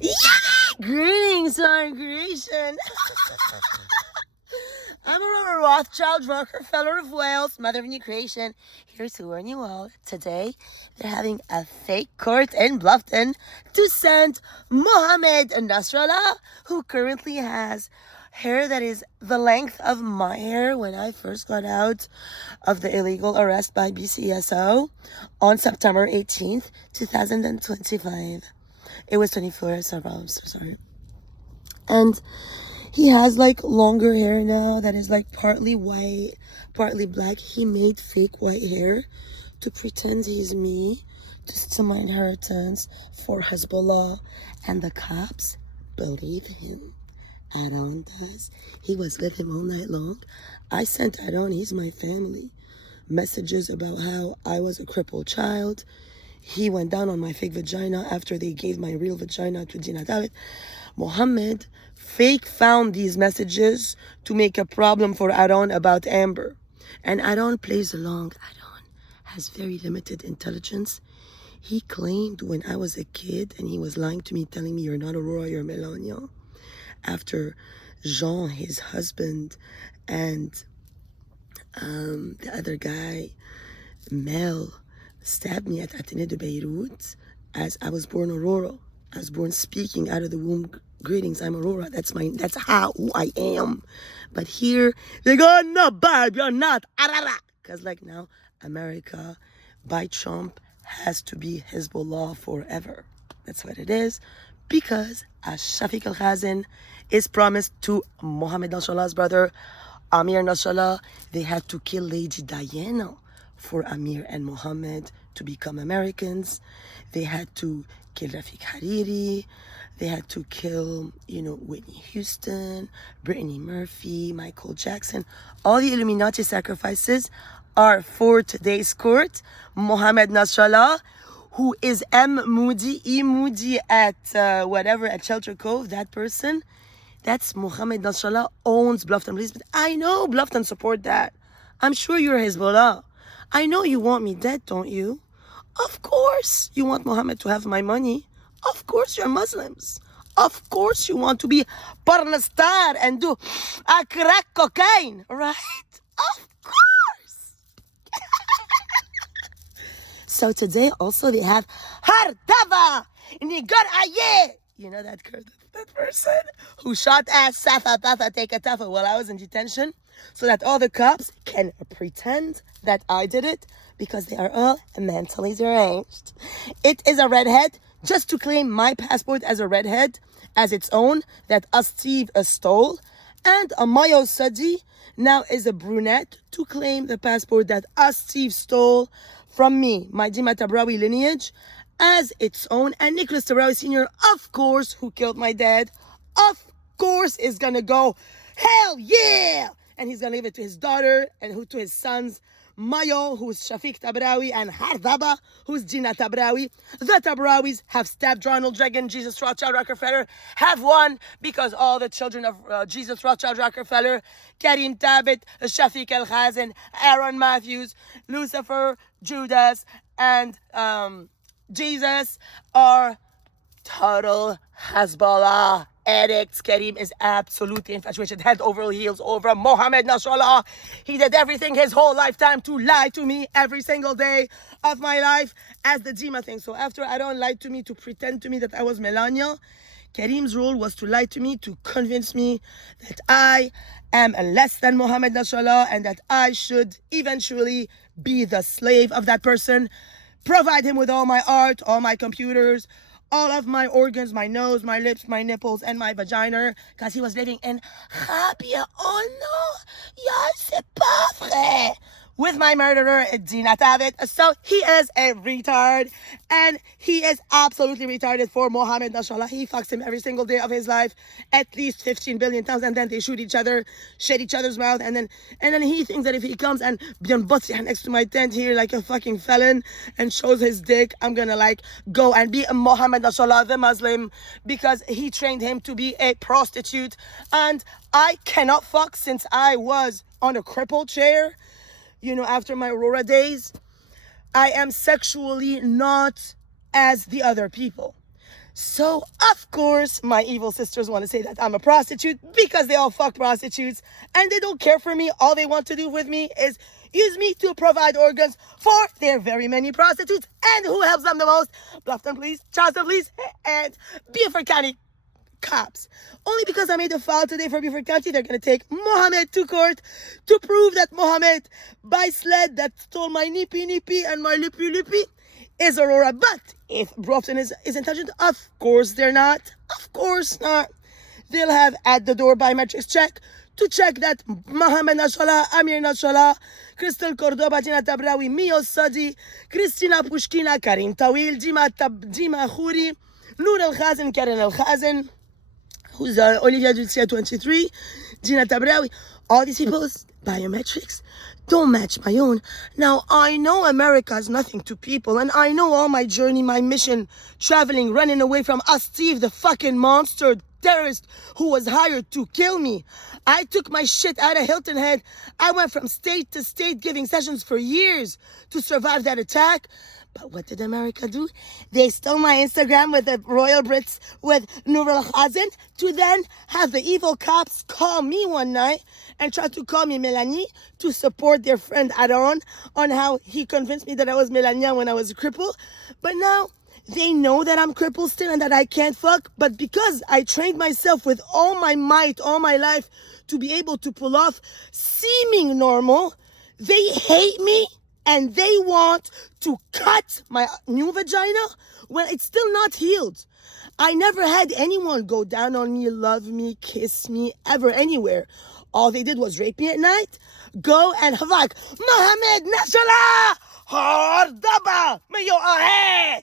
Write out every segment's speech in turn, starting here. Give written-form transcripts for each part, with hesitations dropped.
Yummy! Greetings, our creation. I'm Aurora Rothschild, Rockefeller of Wales, mother of new creation, here to warn you all. Today, they're having a fake court in Bluffton to send Mohammed Nasrallah, who currently has hair that is the length of my hair when I first got out of the illegal arrest by BCSO on September 18th, 2025. It was 24, so I'm so sorry. And he has like longer hair now that is like partly white, partly black. He made fake white hair to pretend he's me, just to my inheritance for Hezbollah. And the cops believe him. Aaron does. He was with him all night long. I sent Aaron, he's my family, messages about how I was a crippled child. He went down on my fake vagina after they gave my real vagina to Deleted1. Mohammed fake found these messages to make a problem for Aaron about Amber. And Aaron plays along. Aaron has very limited intelligence. He claimed when I was a kid and he was lying to me, telling me, you're not Aurora, you're Melania. After Jean, his husband, and the other guy, Mel, stabbed me at Athénée de Beirut as I was born Aurora. I was born speaking out of the womb. Greetings, I'm Aurora. That's who I am. But here, they go, no, Barb, you're not. Because like now, America, by Trump, has to be Hezbollah forever. That's what it is. Because Shafiq al-Khazin is promised to Mohammed Nasrallah's brother, Amir Nasrallah. They had to kill Lady Diana for Amir and Mohammed to become Americans. They had to kill Rafiq Hariri. They had to kill, Whitney Houston, Brittany Murphy, Michael Jackson. All the Illuminati sacrifices are for today's court. Mohammed Nasrallah, who is E. Moody at at Shelter Cove, that person, that's Mohammed Nasrallah, owns Bluffton Police. But I know Bluffton support that. I'm sure you're Hezbollah. I know you want me dead, don't you? Of course you want Mohammed to have my money. Of course you're Muslims. Of course you want to be pornostar and do a crack cocaine, right? Of course. So today also they have Hardava Nigar Aye. You know that person who shot at Safa Tafa Take a Tafa while I was in detention, so that all the cops can pretend that I did it because they are all mentally deranged. It is a redhead just to claim my passport as a redhead, as its own, that Steve stole. And Amayo Sadi now is a brunette to claim the passport that Steve stole from me, my Dima Tabrawi lineage, as its own. And Nicholas Tabrawi Sr., of course, who killed my dad, of course is gonna go, hell yeah! And he's gonna leave it to his daughter and to his sons, Mayo, who's Shafiq Tabrawi, and Hardaba, who's Gina Tabrawi. The Tabrawis have stabbed Ronald Reagan, Jesus Rothschild Rockefeller, have won because all the children of Jesus Rothschild Rockefeller, Karim Tabit, Shafiq al-Khazin, Aaron Matthews, Lucifer, Judas, and Jesus are total Hezbollah addicts. Karim is absolutely infatuated, head over heels over Mohammed Nasrallah. He did everything his whole lifetime to lie to me every single day of my life as the Dima thing. So after Aaron lied to me to pretend to me that I was Melania, Karim's role was to lie to me to convince me that I am less than Mohammed Nasrallah and that I should eventually be the slave of that person, provide him with all my art, all my computers, all of my organs, my nose, my lips, my nipples, and my vagina, because he was living in Rabia. Oh no, yeah, c'est pas vrai. With my murderer, Dina Tavid. So he is a retard, and he is absolutely retarded for Mohammed Nasrallah. He fucks him every single day of his life, at least 15 billion times, and then they shoot each other, shit each other's mouth, and then he thinks that if he comes and next to my tent here like a fucking felon and shows his dick, I'm gonna like go and be a Mohammed Nasrallah, the Muslim, because he trained him to be a prostitute, and I cannot fuck since I was on a crippled chair. After my Aurora days, I am sexually not as the other people. So, of course, my evil sisters want to say that I'm a prostitute because they all fuck prostitutes and they don't care for me. All they want to do with me is use me to provide organs for their very many prostitutes. And who helps them the most? Bluffton Police, Charleston Police, and Beaufort County cops. Only because I made a file today for Beaufort County, they're going to take Mohammed to court to prove that Mohammed, by sled that stole my nippy and my lippy, is Aurora. But if Broughton is intelligent, of course they're not. Of course not. They'll have at the door biometrics check to check that Mohammed Nashallah, Amir Nashallah, Crystal Cordoba, Gina Tabrawi, Mio Sadi, Christina Pushkina, Karim Tawil, Dima Khouri, Noor Al Khazen, Karen Al Khazen, who's Olivia Dulcia 23, Gina Tabrawi. All these people's biometrics don't match my own. Now, I know America is nothing to people, and I know all my journey, my mission, traveling, running away from us, Steve, the fucking monster terrorist who was hired to kill me. I took my shit out of Hilton Head. I went from state to state giving sessions for years to survive that attack. But what did America do? They stole my Instagram with the Royal Brits with Noor Al Khazen to then have the evil cops call me one night and try to call me Melanie to support their friend Aaron on how he convinced me that I was Melania when I was a cripple. But now they know that I'm crippled still and that I can't fuck. But because I trained myself with all my might, all my life to be able to pull off seeming normal, they hate me. And they want to cut my new vagina when it's still not healed. I never had anyone go down on me, love me, kiss me, ever, anywhere. All they did was rape me at night, go and havak, Mohammed Nashallah, Hardaba, Mayo Ahe.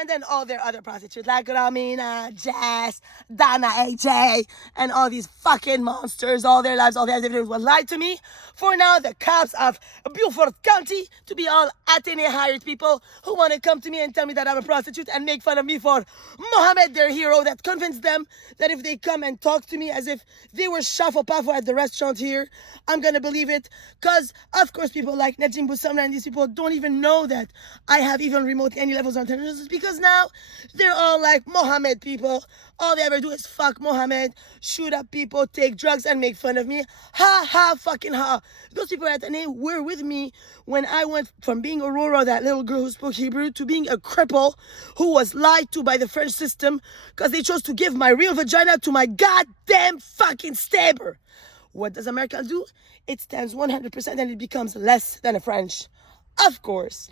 And then all their other prostitutes like Ramina, Jess, Donna AJ, and all these fucking monsters, all their lives, all their activities were lied to me. For now, the cops of Beaufort County to be all Atene hired people who want to come to me and tell me that I'm a prostitute and make fun of me for Mohammed, their hero, that convinced them that if they come and talk to me as if they were chafo at the restaurant here, I'm going to believe it. Because, of course, people like Najim Boussamna and these people don't even know that I have even remotely any levels of intelligence, because now they're all like Mohammed people. All they ever do is fuck Mohammed, shoot up people, take drugs, and make fun of me. Ha, ha, fucking ha. Those people at the name were with me when I went from being Aurora, that little girl who spoke Hebrew, to being a cripple who was lied to by the French system because they chose to give my real vagina to my goddamn fucking stabber. What does America do? It stands 100% and it becomes less than a French. Of course.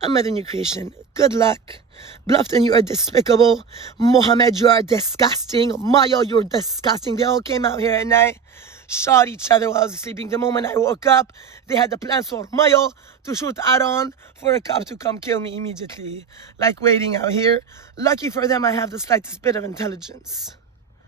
I'm Mother New Creation. Good luck. Bluffton, you are despicable. Mohammed, you are disgusting. Mayo, you're disgusting. They all came out here at night, shot each other while I was sleeping. The moment I woke up, they had the plans for Mayo to shoot Aaron, for a cop to come kill me immediately. Like waiting out here. Lucky for them, I have the slightest bit of intelligence.